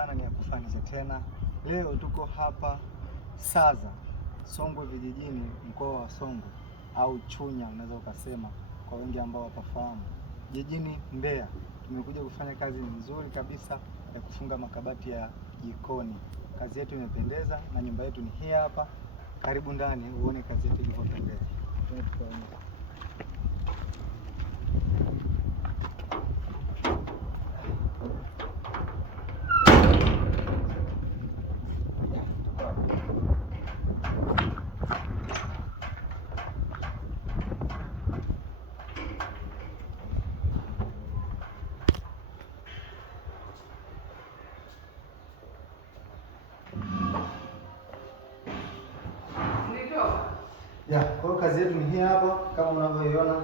bana ni ya kufanicha tena. Leo tuko hapa Saza, Songwe vijijini, mkoa wa Songwe au Chunya unaweza ukasema kwa wengi ambao watafahamu, jijini Mbeya. Tumekuja kufanya kazi nzuri kabisa ya kufunga makabati ya jikoni. Kazi yetu imependeza na nyumba yetu ni hii hapa. Karibu ndani uone kazi yetu ilivyopendeza. Kwa kazi yetu ni hii hapa, kama unavyoiona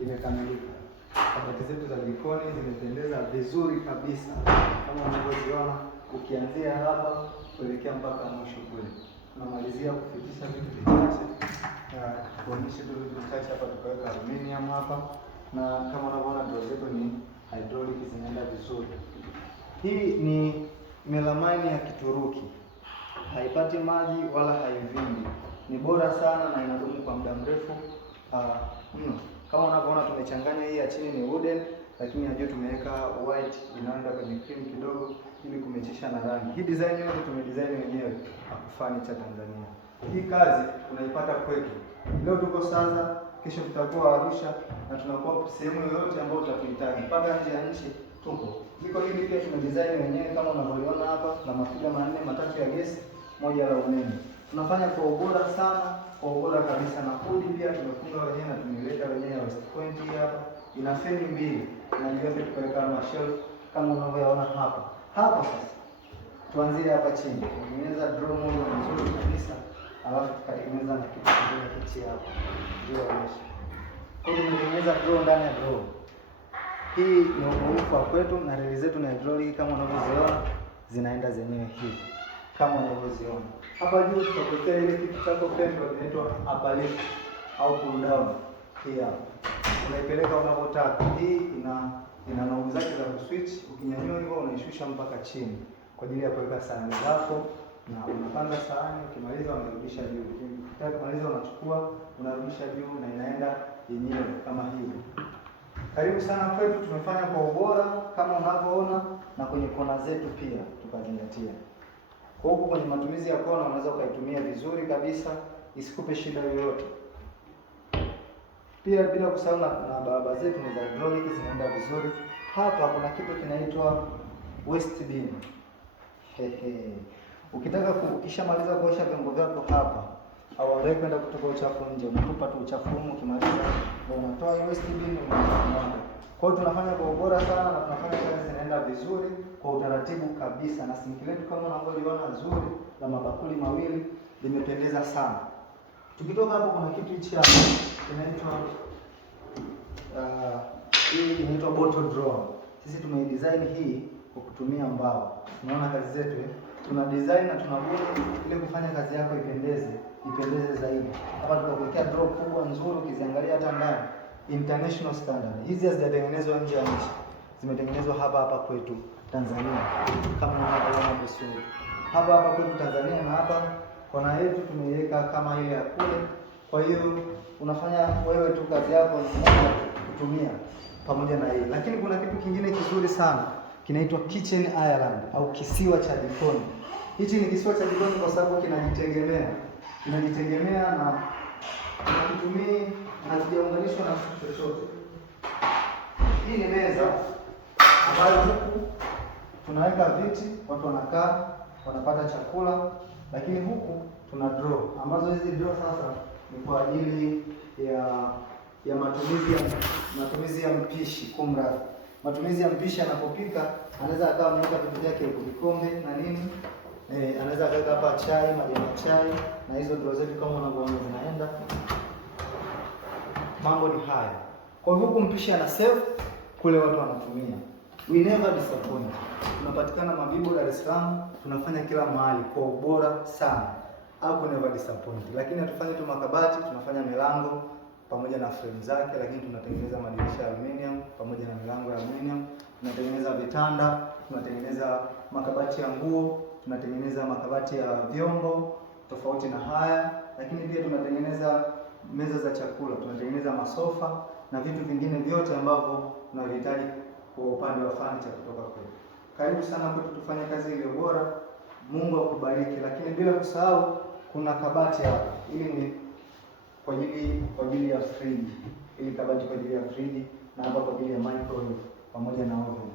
imekamilika. Kabati zetu za jikoni zimependeza vizuri kabisa, kama unavyoziona, ukianzia hapa kuelekea mpaka mwisho kule. Tunamalizia kufikisha vitu vichache, kuonyesha vitu vichache hapa. Tukaweka aluminium hapa, na kama unavyoona droo zetu ni hydraulic, zinaenda vizuri. Hii ni melamine ya Kituruki, haipati maji wala haivimbi. Ni bora sana na inadumu kwa muda mrefu mno. Kama unavyoona tumechanganya, hii ya chini ni wooden, lakini ya juu tumeweka white, inaenda kwenye cream kidogo ili kumechisha na rangi. Hii design yote tumedesign wenyewe furniture Tanzania. Hii kazi unaipata kwetu. Leo tuko Saza, kesho tutakuwa Arusha, na tunakuwa sehemu yoyote ambayo utatuhitaji. Mpaka nje ya nchi tuko. Liko hili pia tumedesign wenyewe kama unavyoona hapa, na mafuta manne, matatu ya gesi, moja la umeme. Tunafanya kwa ubora sana, kwa ubora kabisa, na kodi pia tumefunga wenyewe na tumeleta wenyewe West Point hapa. Ina feni mbili na ndio tukaweka mashelf kama unavyoona hapa. Hapa sasa tuanzie hapa chini. Tumetengeneza draw moja nzuri kabisa, alafu tukatengeneza na kitu kingine kichi hapa. Ndio onyesha. Kwa hiyo tumetengeneza draw ndani ya draw. Hii ni ubunifu wa kwetu, na reli zetu na hydraulic kama unavyoziona zinaenda zenyewe hivi. Kama unavyoziona hapa juu, tutakuletea ile kitu chako pendwa inaitwa upper lift au pull down. Hii hapa unaipeleka unapotaka. Hii ina nauzi zake za kuswitch. Ukinyanyua hivyo unaishusha mpaka chini kwa ajili ya kuweka sahani zako, na unapanga sahani, ukimaliza unarudisha juu. Ukitaka kumaliza unachukua unarudisha juu, na inaenda yenyewe kama hivi. Karibu sana kwetu, tumefanya kwa ubora kama unavyoona, na kwenye kona zetu pia tukazingatia. Huku kwenye matumizi ya kona unaweza ukaitumia vizuri kabisa, isikupe shida yoyote. Pia bila kusahau na barabara zetu ni za hydraulic, zinaenda vizuri. Hapa kuna kitu kinaitwa waste bin. Ukitaka ukishamaliza kuosha vyombo vyako hapa, au unataka kwenda kutoka uchafu nje, unatupa tu uchafu huko, ukimaliza unatoa waste bin unamwaga. Kwa hiyo tunafanya kwa ubora sana, na tunafanya kazi zinaenda vizuri kwa utaratibu kabisa, na sinki letu kama unavyoiona nzuri la mabakuli mawili limependeza sana. Tukitoka hapo kuna kitu hichi hapa kinaitwa hii inaitwa bottle drawer. Sisi tumeidesign hii kwa kutumia mbao. Unaona kazi zetu tuna design na tunabuni ili kufanya kazi yako ipendeze zaidi. Hapa tukakuwekea drawer kubwa nzuri, ukiziangalia hata ndani international standard. Hizi hazijatengenezwa nje ya nchi, zimetengenezwa hapa kwetu Tanzania, kama unavyoona bosi wetu hapa kwetu Tanzania. Na hapa kona yetu tumeiweka kama ile ya kule. Kwa hiyo unafanya wewe tu kazi yako moja kutumia pamoja na hii. Lakini kuna kitu kingine kizuri sana kinaitwa kitchen island au kisiwa cha jikoni. Hichi ni kisiwa cha jikoni kwa sababu kinajitegemea na tunakitumia, hakijaunganishwa na kitu chochote. Hii ni meza ambayo huku tunaweka viti, watu wanakaa wanapata chakula, lakini huku tuna draw ambazo hizi draw sasa ni kwa ajili ya matumizi ya mpishi. Kumradhi, matumizi ya mpishi anapopika, anaweza akawa ameweka vitu vyake vikombe na nini, anaweza akaweka hapa chai, maji ya chai, na hizo draw zetu kama unavyoona zinaenda. Mambo ni haya. Kwa huku mpishi ana save, kule watu wanatumia. We never disappoint. Tunapatikana Mabibo, Dar es Salaam, tunafanya kila mahali kwa ubora sana. Hapo never disappoint. Lakini hatufanyi tu makabati, tunafanya milango, pamoja na frame zake, lakini tunatengeneza madirisha ya aluminium pamoja na milango ya aluminium. Tunatengeneza vitanda, tunatengeneza makabati ya nguo, tunatengeneza makabati ya vyombo tofauti na haya, lakini pia tunatengeneza meza za chakula, tunatengeneza masofa na vitu vingine vyote ambavyo tunavihitaji kwa upande wa furniture kutoka kwetu. Karibu sana kwetu, tufanye kazi iliyo bora. Mungu akubariki. Lakini bila kusahau kuna kabati hapa. Hili ni kwa ajili ya friji. Hili kabati kwa ajili ya friji na hapa kwa ajili ya microwave pamoja na oven.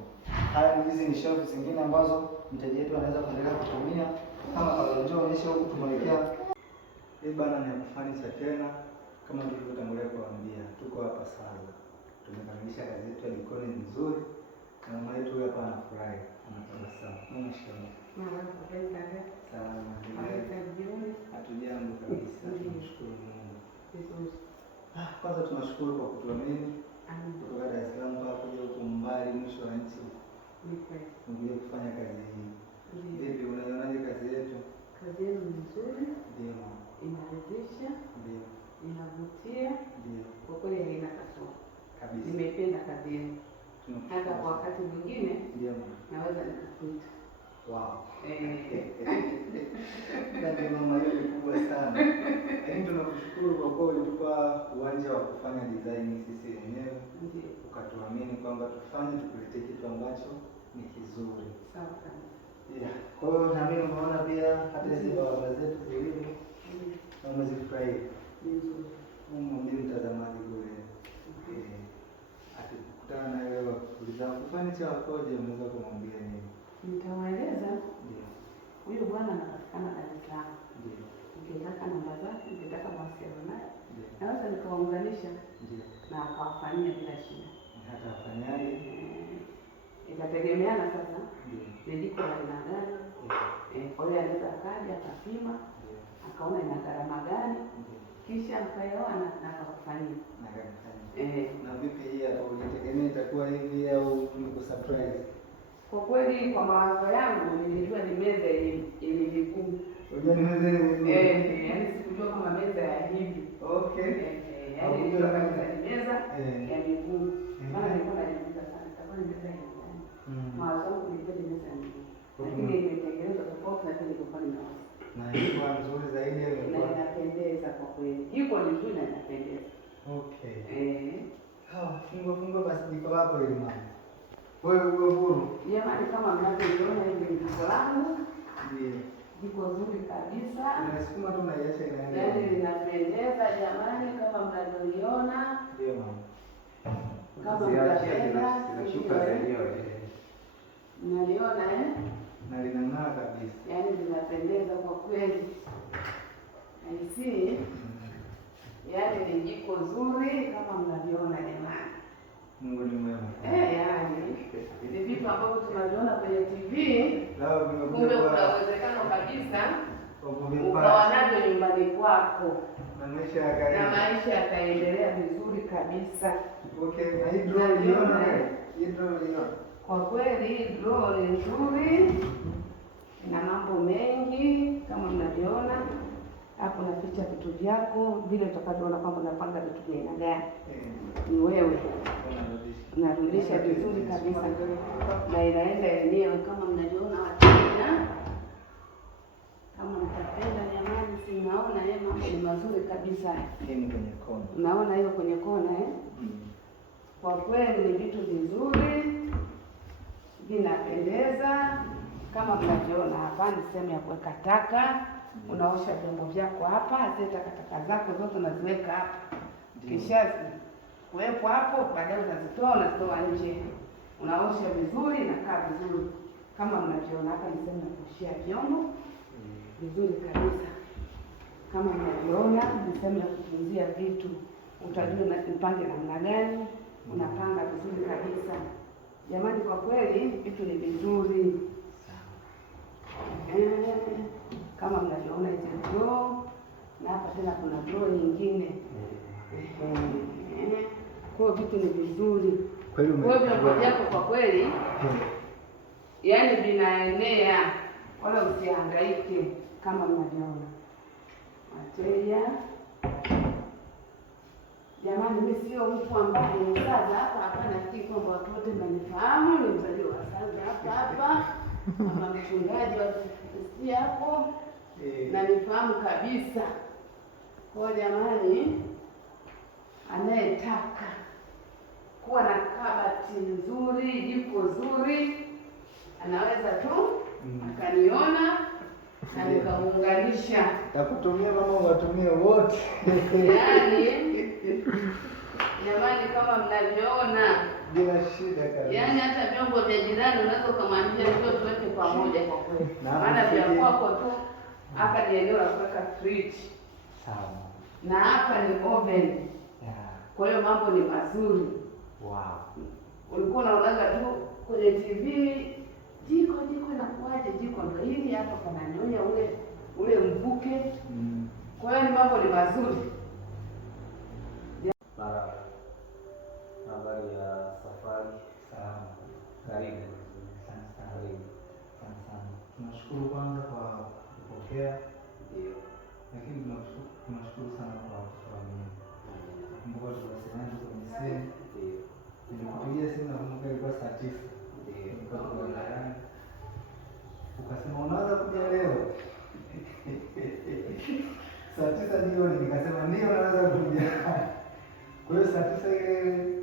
Hizi ni shelf zingine ambazo mteja wetu anaweza kuendelea kutumia kama anaonyesha huku tumewekea. Hii bana ni furniture tena kama nilivyotangulia kuambia. Tuko hapa sana. Tumekamilisha kazi yetu ya jikoni nzuri. Na mama yetu hapa anafurahi, anatabasamu. Mama shikamoo. Salama. Hatujambo kabisa. Tunashukuru Mungu. Kwanza tunashukuru kwa kutuamini. Kutoka Dar es Salaam mpaka kuja huko mbali mwisho wa nchi. Nikuja kufanya kazi hii. Vipi, unaionaje kazi yetu? Kazi yenu ni nzuri. Ndio. Inaridhisha. Ndio. Inavutia. Ndio. Kwa kweli haina kasoro. Kabisa. Nimependa kazi yenu. Hata kwa wakati mwingine ndio naweza nikakuita. Wow. Ndio mama, hiyo ni kubwa sana. Lakini tunakushukuru kwa kuwa ulitupa uwanja wa kufanya design sisi wenyewe. Ndio. Ukatuamini kwamba tufanye tukuletee kitu ambacho ni kizuri. Sawa kabisa. Yeah. Kwa hiyo na mimi unaona pia hata hizi baba zetu zilivyo. Wamezifurahia. Nzuri. Mungu mtazamaji kule. Akikutana na wewe ulizao kufanya cha wakoje, unaweza kumwambia nini? Nitawaeleza. Ndio. Huyu bwana anapatikana Dar es Salaam. Ndio. Ukitaka namba zake, ukitaka mawasiliano naye, Ndio. naweza nikawaunganisha. Ndio. Na akawafanyia bila shida. Hata afanyaje? Itategemeana sasa. Ndio. Ni jiko la aina gani? Kwa hiyo anaweza akaja akapima, akaona ina gharama gani, kisha akaelewana na akakufanyia. Na vipi hii atategemea itakuwa hivi au ni surprise? Kwa kweli kwa mawazo yangu nilijua ni meza yenye miguu. Unajua ni meza yenye miguu? Yaani sikujua kama meza ya hivi. Okay. Yaani nilijua kama ni meza ya miguu. Maana nilikuwa najiuliza sana itakuwa ni meza ya miguu. Mawazo yangu nilikuwa ni meza ya miguu. Lakini imetengenezwa tofauti na vile nilikuwa ninawaza. Na ilikuwa nzuri zaidi au ilikuwa inapendeza kwa kweli. Iko nzuri na inapendeza. Okay. Fungo basi jiko lako ile mama. Wewe uwe huru. Jamani, kama mnavyoiona hivi ni jiko langu. Ndio. Jiko zuri kabisa. Unasukuma tu na yesha inaenda. Yaani linapendeza jamani, kama mnavyoiona. Ndio mama. Kama mnapenda zinashuka zenyewe. Mnaliona Na linang'aa kabisa. Yaani linapendeza kwa kweli. Aisee. Yaani ni jiko zuri kama mnavyoona jamani. Mungu ni mwema. Yaani ni vitu ambavyo tunaviona kwenye TV. Kumbe kuna uwezekano kabisa ukawa navyo nyumbani kwako na maisha yakaendelea vizuri kabisa. Okay, na hii draw uliona? Kwa kweli hii draw ni nzuri. Ina mambo mengi kama mnavyoona. Hapo naficha vitu vyako vile utakavyoona kwamba unapanga vitu vya aina gani. Ni wewe. Unarudisha vizuri kabisa. Na inaenda yenyewe kama mnavyoona wateja. Kama mtapenda jamani, si mnaona mambo ni mazuri kabisa. Kwenye kona. Unaona hiyo kwenye kona Kwa kweli ni vitu vizuri. Vinapendeza. Kama mnavyoona hapa ni sehemu ya kuweka taka. Unaosha vyombo vyako hapa, zile takataka zako zote unaziweka hapa. Kisha kuwepo hapo, baadaye unazitoa nje. Unaosha vizuri na kaa vizuri. Kama mnavyoona hapa ni sehemu ya kuoshea vyombo. Vizuri kabisa. Kama mnavyoona ni sehemu ya kutunzia vitu. Utajua upange namna gani, unapanga vizuri kabisa. Jamani, kwa kweli vitu ni vizuri. Kama mnavyoona hizi draw, na hapa tena kuna draw nyingine. Kwa hiyo vitu ni vizuri. Kwa hiyo vyombo vyako kwa kweli yaani vinaenea, wala usihangaike kama mnavyoona. Wateja Jamani, mimi sio mtu ambaye ni msaza hapa hapa, nafikiri kwamba watu wote mnanifahamu, ni mzaliwa wa Saza hapa hapa. Kama mchungaji wa Kristo hapo, na nifahamu kabisa. Kwa jamani, anayetaka kuwa na kabati nzuri, jiko zuri, anaweza tu akaniona na nikamuunganisha. Takutumia mama, uwatumie wote. Yaani jamani, kama mnavyoona Bila shida kabisa. Yaani hata vyombo vya jirani unaweza kumwambia sio tuweke pamoja kwa kweli. Maana vya kwako tu hapa ni eneo la kuweka fridge. Sawa. Na hapa ni oven. Yeah. Kwa hiyo mambo ni mazuri. Wow. Ulikuwa unaonaga tu kwenye TV jiko inakuaje, jiko ndio hili hapa pananyonya ule mvuke. Kwa hiyo ni mambo ni mazuri. Habari ya safari. Sawa. Karibu. Asante sana. Tunashukuru kwanza kwa kupokea. Ndio. Lakini tunashukuru sana kwa kutuamini. Nakumbuka tuliwasiliana kwenye simu. Ndio. Nilikupigia simu na kumbuka ilikuwa saa 9. Ndio. Nikakuwa ndani. Ukasema unaweza kuja leo. Saa 9 jioni nikasema ndio naweza kuja. Kwa hiyo saa 9 ile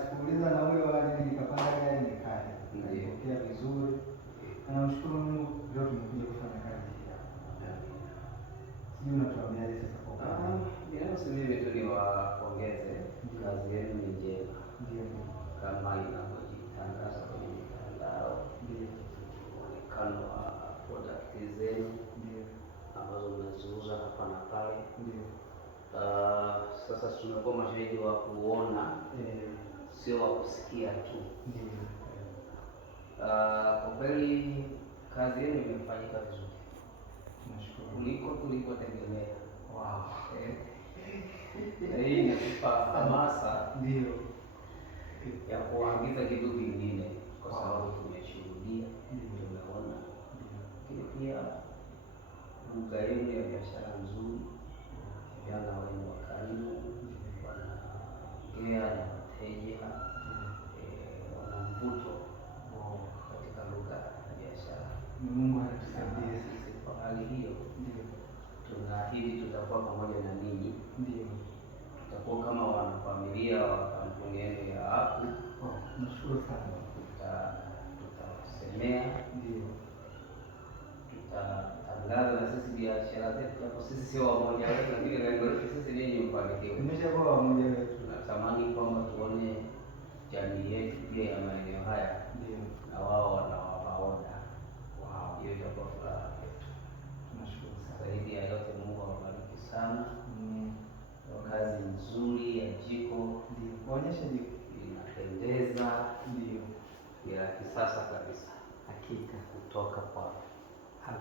sikuuliza nauli wala nini, nikapanda gari nikaja. Nilipokea vizuri. Na namshukuru Mungu leo tumekuja kufanya kazi hii hapa. Sijui unatuambiaje sasa kwa Binafsi mimi tu niwapongeze, kazi yenu ni njema. Ndio. Kama inavyojitangaza kwenye mitandao. Ndio. Muonekano wa product zenu. Ndio. Ambazo mnaziuza hapa na pale. Ndio. Sasa tumekuwa mashahidi wa kuona, sio wa kusikia tu. Ndio. Kwa kweli kazi yenu imefanyika vizuri. Tunashukuru. Tulikotegemea. Wow. Hii inatupa hamasa Ndio. ya kuagiza kitu kingine, kwa sababu tumeshuhudia, tumeona. Lakini pia lugha yenu ya biashara nzuri, vijana wenu wakarimu, wanaongea na wateja, wana mvuto katika lugha ya biashara. Mungu atusaidie sisi. Kwa hali hiyo, tunaahidi tutakuwa pamoja na ninyi. Ndio. Tutakuwa kama wanafamilia wa kampuni yenu ya Aku. Nashukuru sana. Tutasemea. Ndio. Tutatangaza na sisi biashara zetu, kwa sisi sio wamoja wetu, lakini lengo letu sisi ninyi mfanikiwe. Tumeshakuwa wamoja wetu. Tunatamani kwamba tuone jamii yetu pia ya maeneo haya. Ndio. Na wao wanawaona. Wow, hiyo itakuwa furaha yetu. Tunashukuru sana. Zaidi ya yote, Mungu awabariki sana. Kazi nzuri ya jiko. Ndio. Kuonyesha jiko Inapendeza. Ndio. Ya kisasa kabisa. Hakika. Kutoka kwa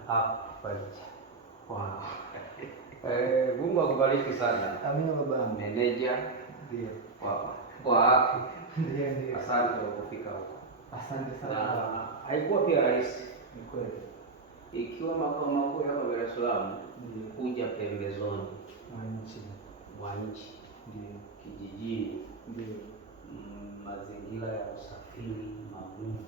Aku Furniture. Wow. Mungu akubariki sana. Amina baba. Meneja. Ndio. Kwa Aku. Ndio. Asante kwa kufika huko. Asante sana. Na haikuwa pia rahisi. Ni kweli. Ikiwa makao makuu hapa Dar es Salaam, kuja pembezoni mwa nchi, kijijini, mazingira ya usafiri magumu.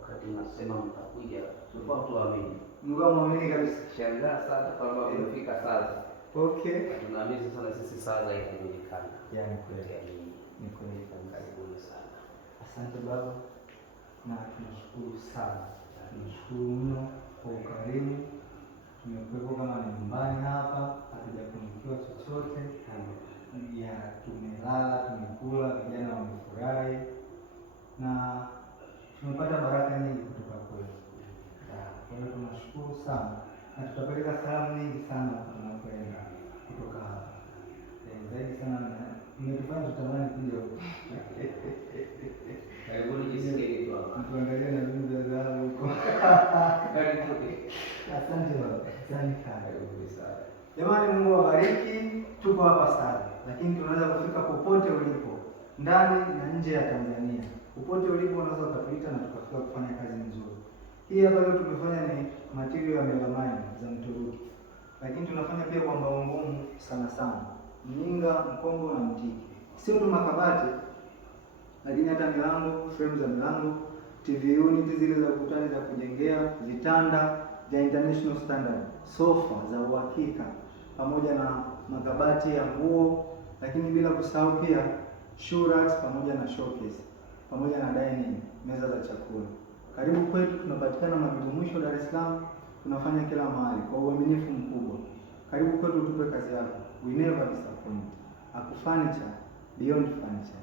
Wakati nasema mtakuja, tulikuwa tuamini. Mungu muamini kabisa. Shangaa sana kwamba umefika Saza. Okay. Tunaamini sana sisi Saza itajulikana. Yaani kweli. Ni kweli. Karibuni sana. Asante baba. Na tunashukuru sana. Tunashukuru mno kwa ukarimu. Tumekuwepo kama ni nyumbani hapa, hatujapungukiwa chochote. Ya tumelala, tumekula, vijana wamefurahi. Na tumepata baraka nyingi kutoka kwenu. Kwa hiyo tunashukuru sana. Na tutapeleka salamu nyingi sana tunapoenda kutoka hapa. Zaidi sana imetufanya tutamani kuja huko. Karibuni, jisikie kitu hapa. Tuangalie na vitu vya huko. Karibuni. Asante baba. Asante sana. Karibuni sana. Jamani, Mungu awabariki. Tuko hapa sana, lakini tunaweza kufika popote ulipo, ndani na nje ya Tanzania. Popote ulipo unaweza ukatuita na tukafika kufanya kazi nzuri. Hii hapa leo tumefanya ni material ya melamine za Mturuki. Lakini tunafanya pia kwa mbao ngumu sana sana. mninga, mkongo na mtiki. Sio tu makabati, lakini hata milango, frame za milango, TV unit zile za ukutani za kujengea, vitanda vya international standard, sofa za uhakika, pamoja na makabati ya nguo, lakini bila kusahau pia shoe racks pamoja na showcase, pamoja na dining, meza za chakula. Karibu kwetu, tunapatikana Mabibo Mwisho, Dar es Salaam. Tunafanya kila mahali kwa uaminifu mkubwa. Karibu kwetu, tupe kazi yako. We never disappoint. Aku Furniture, beyond furniture.